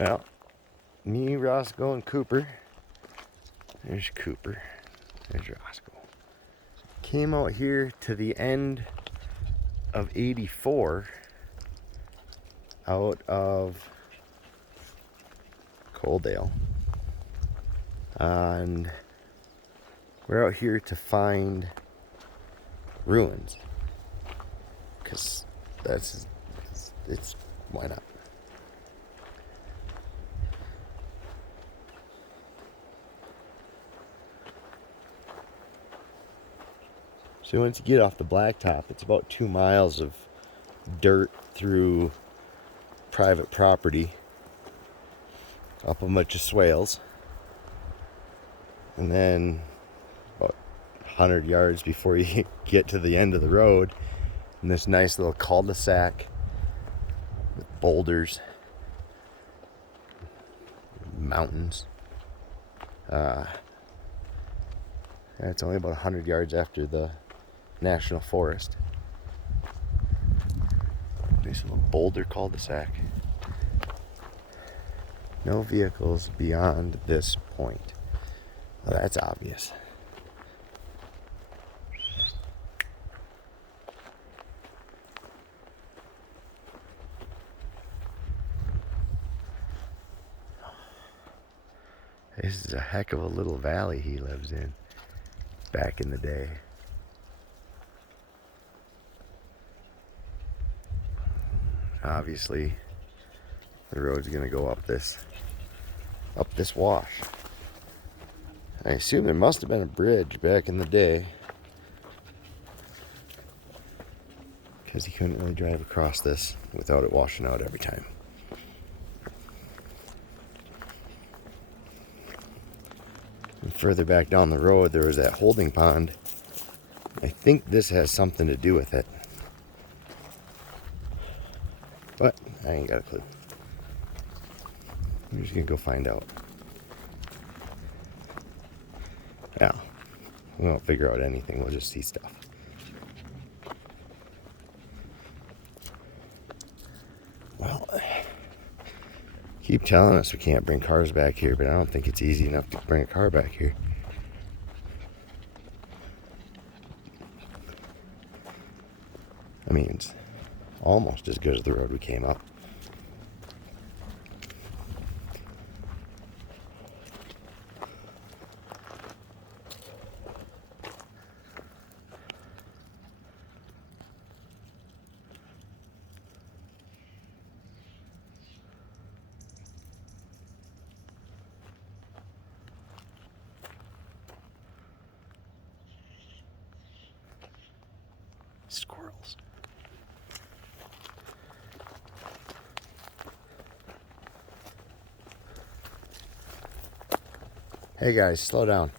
Well, me, Roscoe, and Cooper. There's Cooper. There's Roscoe. Came out here to the end of 84 out of Coaldale. And we're out here to find ruins. Because it's why not? So once you get off the blacktop, it's about 2 miles of dirt through private property, up a bunch of swales, and then about 100 yards before you get to the end of the road, in this nice little cul-de-sac with boulders, mountains. It's only about 100 yards after the National Forest. Nice little boulder cul-de-sac. No vehicles beyond this point. Well, that's obvious. This is a heck of a little valley he lives in back in the day. Obviously, the road's gonna go up this wash. I assume there must have been a bridge back in the day, because he couldn't really drive across this without it washing out every time. And further back down the road, there was that holding pond. I think this has something to do with it, but I ain't got a clue. I'm just gonna go find out. Yeah, we won't figure out anything, we'll just see stuff. Well, keep telling us we can't bring cars back here, but I don't think it's easy enough to bring a car back here. I mean, it's almost as good as the road we came up. Squirrels. Hey guys, slow down.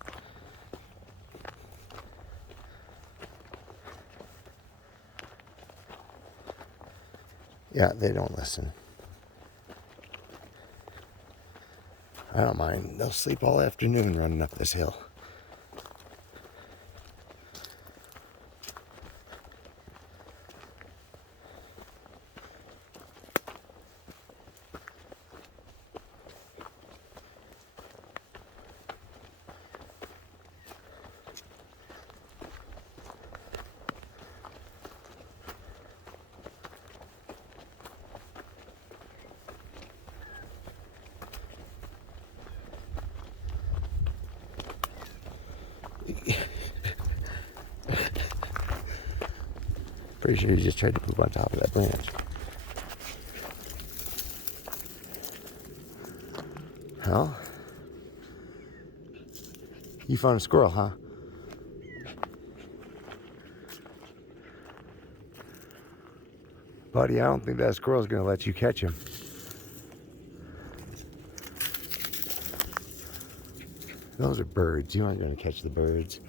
Yeah, they don't listen. I don't mind. They'll sleep all afternoon running up this hill. Pretty sure he just tried to poop on top of that branch. Well, you found a squirrel, huh? Buddy, I don't think that squirrel's gonna let you catch him. Those are birds. You aren't gonna catch the birds.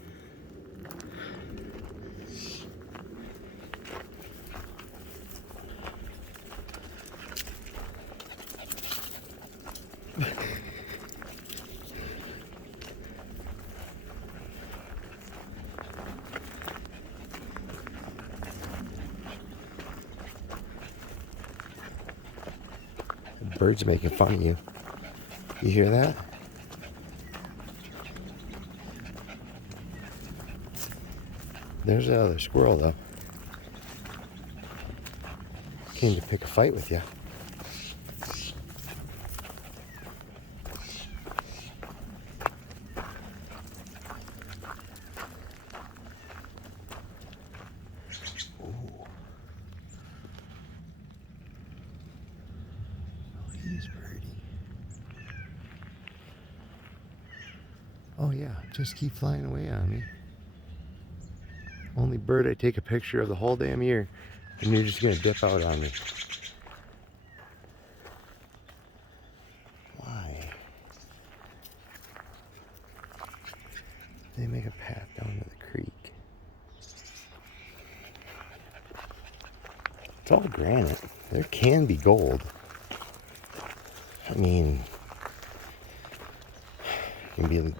bird's making fun of you. You hear that? There's that other squirrel, though. Came to pick a fight with you. Ooh. Oh, he's pretty. Oh yeah, just keep flying away on me. Only bird I take a picture of the whole damn year, and you're just gonna dip out on me. Why? They make a path down to the creek. It's all granite. There can be gold. I mean, it can be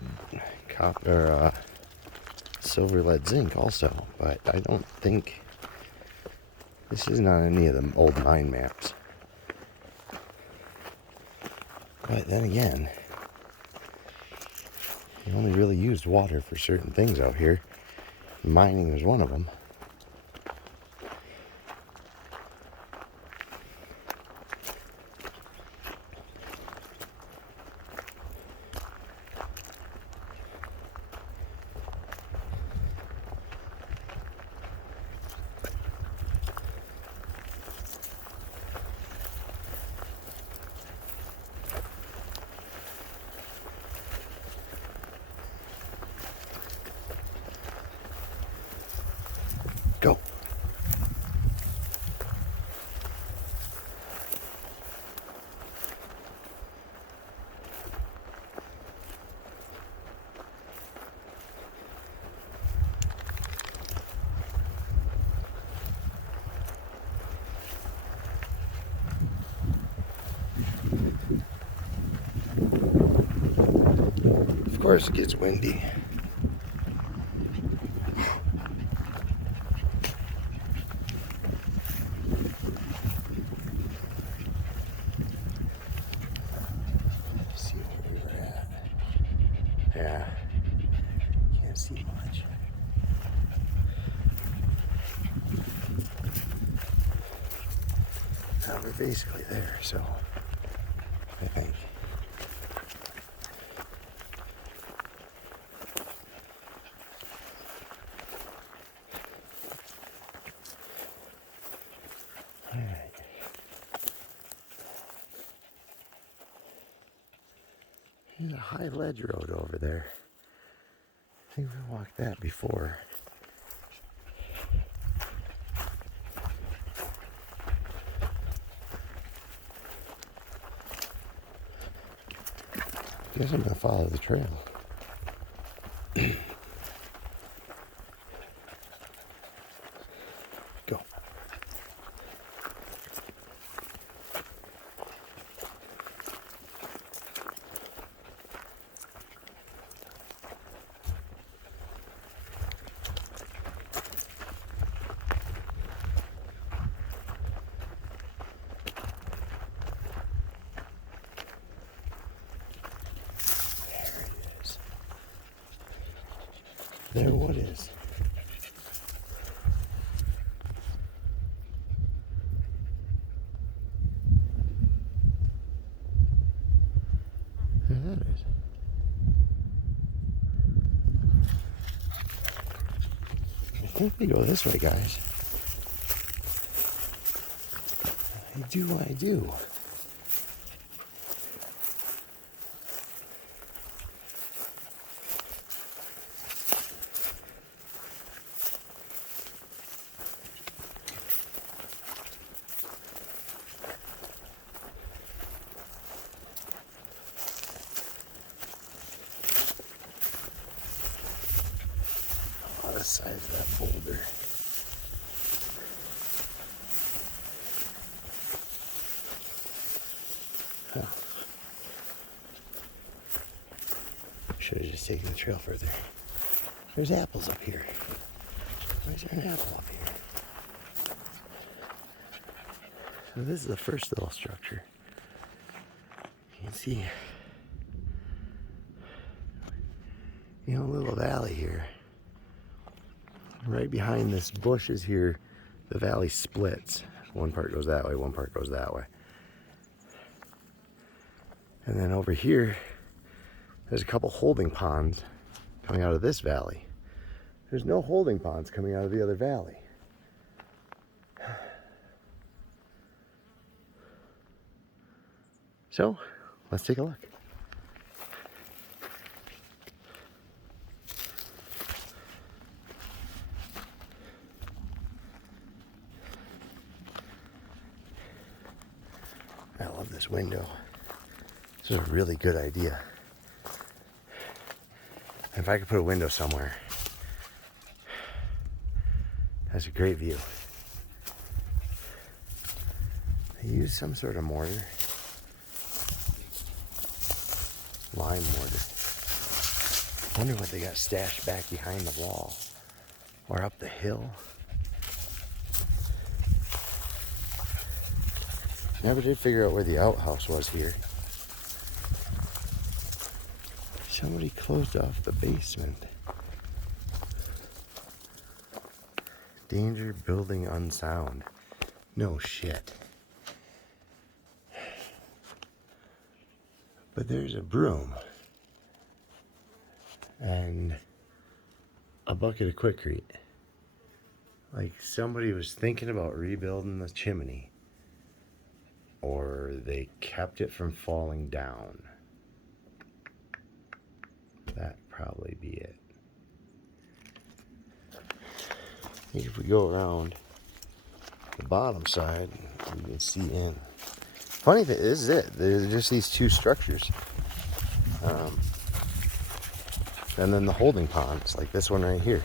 copper or silver, lead, zinc also, but I don't think this is not any of the old mine maps. But then again, you only really used water for certain things out here. Mining was one of them. Go. Of course it gets windy. Yeah, can't see much. We're basically there, so I think. All right. There's a high ledge road over there. I think we walked that before. Guess I'm gonna follow the trail. Go. There, what is? There that is. I think we go this way, guys. I do what I do. The size of that boulder. Huh. Should have just taken the trail further. There's apples up here. Why is there an apple up here? So this is the first little structure. See, you know, a little valley here. Right behind this bush is here, the valley splits. One part goes that way, one part goes that way. And then over here, there's a couple holding ponds coming out of this valley. There's no holding ponds coming out of the other valley. So, let's take a look. I love this window. This is a really good idea. If I could put a window somewhere, that's a great view. I use some sort of mortar. Lime mortar. I wonder what they got stashed back behind the wall or up the hill. Never did figure out where the outhouse was here. Somebody closed off the basement. Danger building unsound. No shit. But there's a broom and a bucket of Coalcreek. Like somebody was thinking about rebuilding the chimney, or they kept it from falling down. That'd probably be it. If we go around the bottom side, you can see in. Funny thing, this is it. There's just these two structures. And then the holding ponds, like this one right here.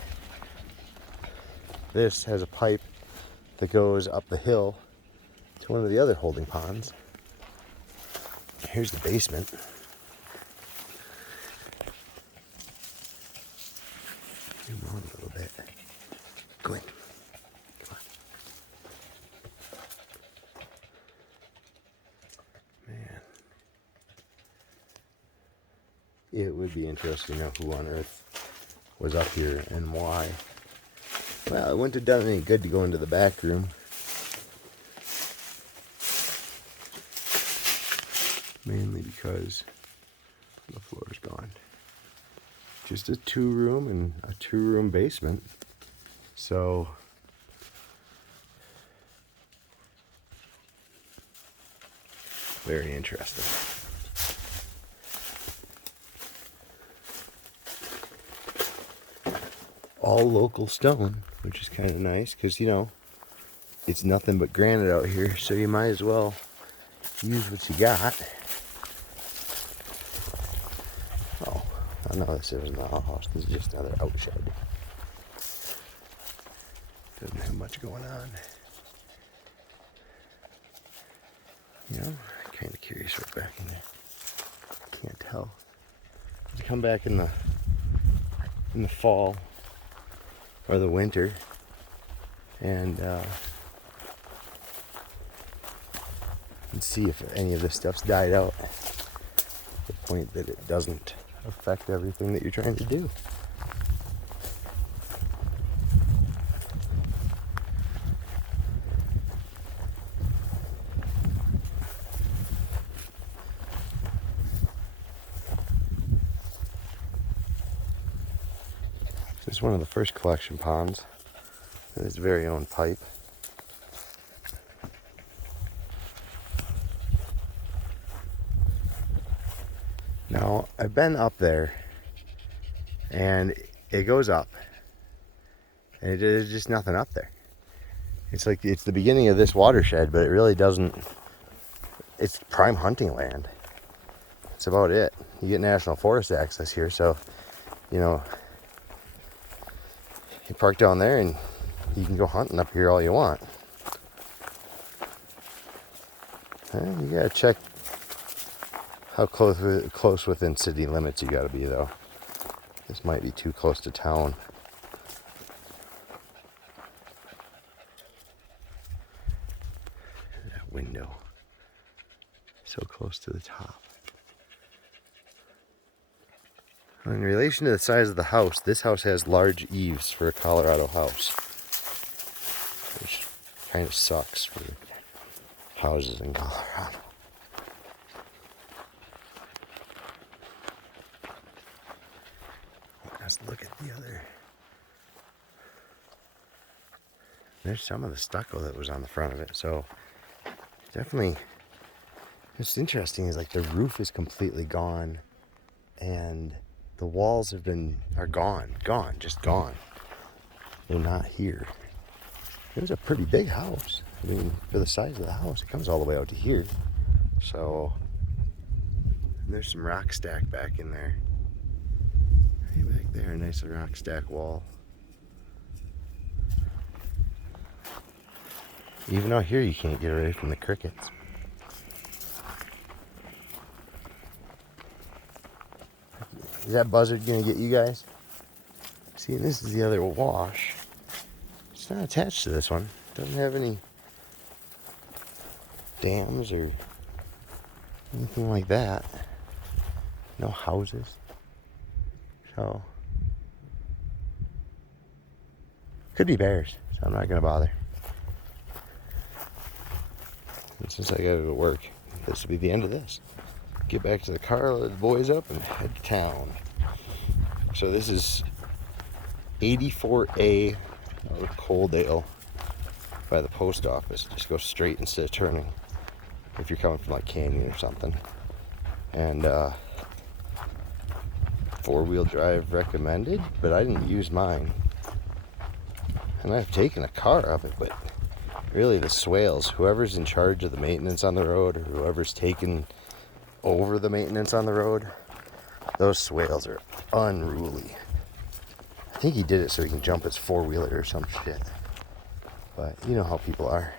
This has a pipe that goes up the hill to one of the other holding ponds. Here's the basement. Zoom on a little bit. Go in. Come on. Man. It would be interesting to know who on earth was up here and why. Well, it wouldn't have done any good to go into the back room. Mainly because the floor's gone. Just a 2-room and a 2-room basement. So very interesting. All local stone, which is kind of nice because, you know, it's nothing but granite out here, so you might as well use what you got. Oh, I know this isn't an outhouse. This is just another outshed. Doesn't have much going on. You know, I'm kind of curious what's back in there. Can't tell. You come back in the fall or the winter, and see if any of this stuff's died out. The point that it doesn't affect everything that you're trying to do. This is one of the first collection ponds. With its very own pipe. Now, I've been up there, and it goes up, and there's just nothing up there. It's like it's the beginning of this watershed, but it really doesn't. It's prime hunting land. That's about it. You get national forest access here, so, you know, you park down there and you can go hunting up here all you want. You gotta check how close within city limits you gotta be, though. This might be too close to town. That window, so close to the top. In relation to the size of the house, this house has large eaves for a Colorado house, which kind of sucks for houses in Colorado. Let's look at the other. There's some of the stucco that was on the front of it, so definitely. What's interesting is like the roof is completely gone, and the walls are gone, just gone. They're not here. It was a pretty big house. I mean, for the size of the house, it comes all the way out to here. So there's some rock stack back in there. Right back there, a nice rock stack wall. Even out here, you can't get away from the crickets. Is that buzzard gonna get you guys? See, this is the other wash. It's not attached to this one. It doesn't have any dams or anything like that. No houses. So, could be bears, so I'm not gonna bother. And since I gotta go to work, this will be the end of this. Get back to the car, let the boys up, and head to town. So this is 84A out of Coaldale by the post office. Just go straight instead of turning if you're coming from like Canyon or something. And four-wheel drive recommended, but I didn't use mine. And I've taken a car up it, but really the swales, whoever's in charge of the maintenance on the road or whoever's taken over the maintenance on the road, those swales are unruly. I think he did it so he can jump his four-wheeler or some shit. But you know how people are.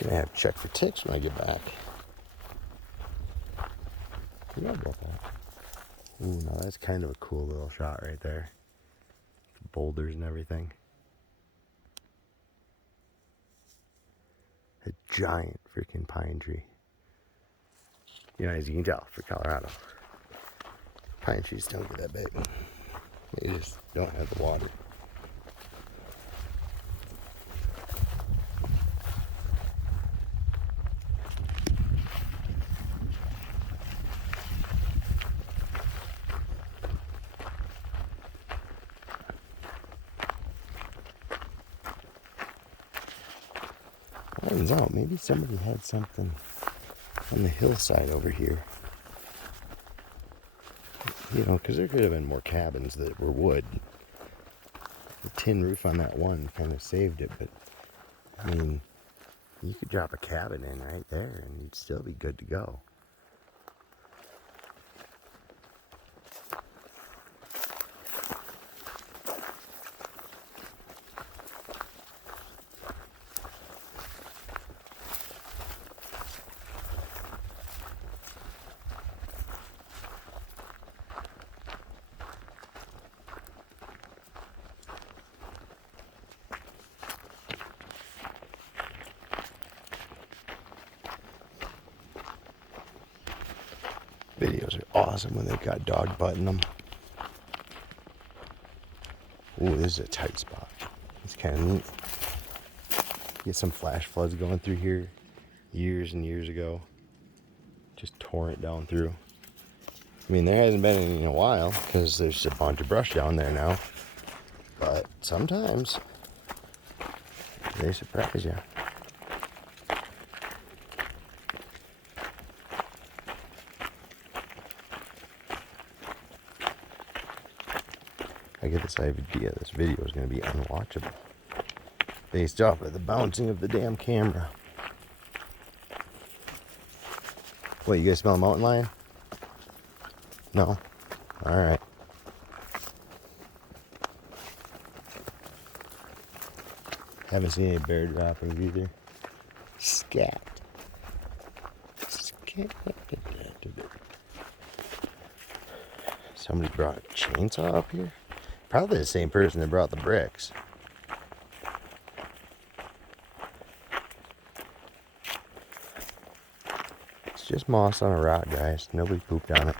Gonna have to check for ticks when I get back. Yeah, about that. Ooh, now that's kind of a cool little shot right there. Boulders and everything. A giant freaking pine tree. You know, as you can tell, for Colorado, pine trees don't get that big. They just don't have the water. Turns out maybe somebody had something on the hillside over here. You know, because there could have been more cabins that were wood. The tin roof on that one kind of saved it, but I mean, you could drop a cabin in right there and you'd still be good to go. Videos are awesome when they've got dog butt in them. Ooh, this is a tight spot. It's kind of neat. Get some flash floods going through here years and years ago. Just torrent down through. I mean, there hasn't been any in a while because there's a bunch of brush down there now. But sometimes they surprise you. I get this idea this video is going to be unwatchable based off of the bouncing of the damn camera. Wait, you guys smell a mountain lion? No? Alright. Haven't seen any bear droppings either. Scat. Scat. Somebody brought a chainsaw up here? Probably the same person that brought the bricks. It's just moss on a rock, guys. Nobody pooped on it.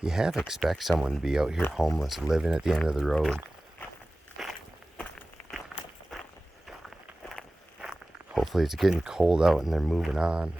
You have to expect someone to be out here homeless, living at the end of the road. Hopefully it's getting cold out and they're moving on.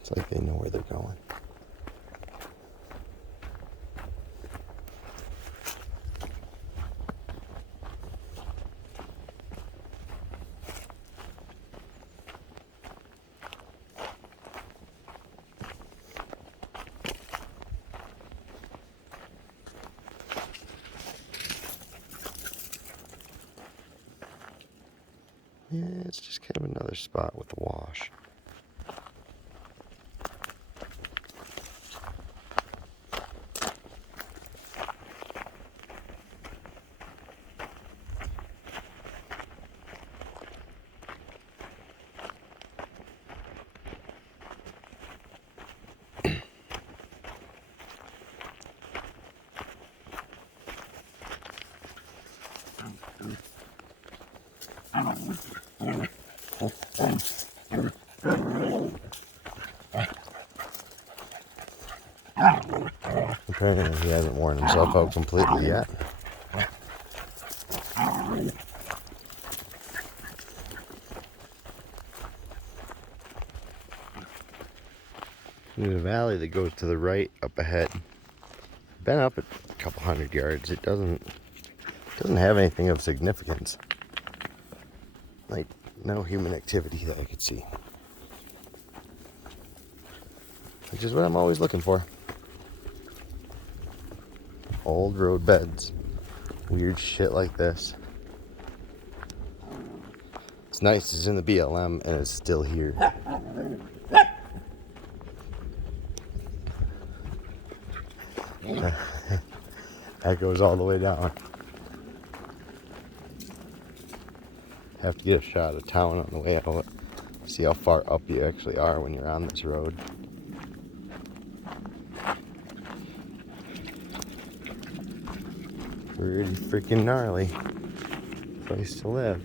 It's like they know where they're going. Yeah, it's just kind of another spot with the wash. Apparently he hasn't worn himself out completely yet. There's a valley that goes to the right up ahead. Been up a couple 100 yards. It doesn't have anything of significance. Like no human activity that I could see. Which is what I'm always looking for. Old road beds. Weird shit like this. It's nice it's in the BLM and it's still here. That goes all the way down. Have to get a shot of town on the way out. See how far up you actually are when you're on this road. Pretty freaking gnarly place to live.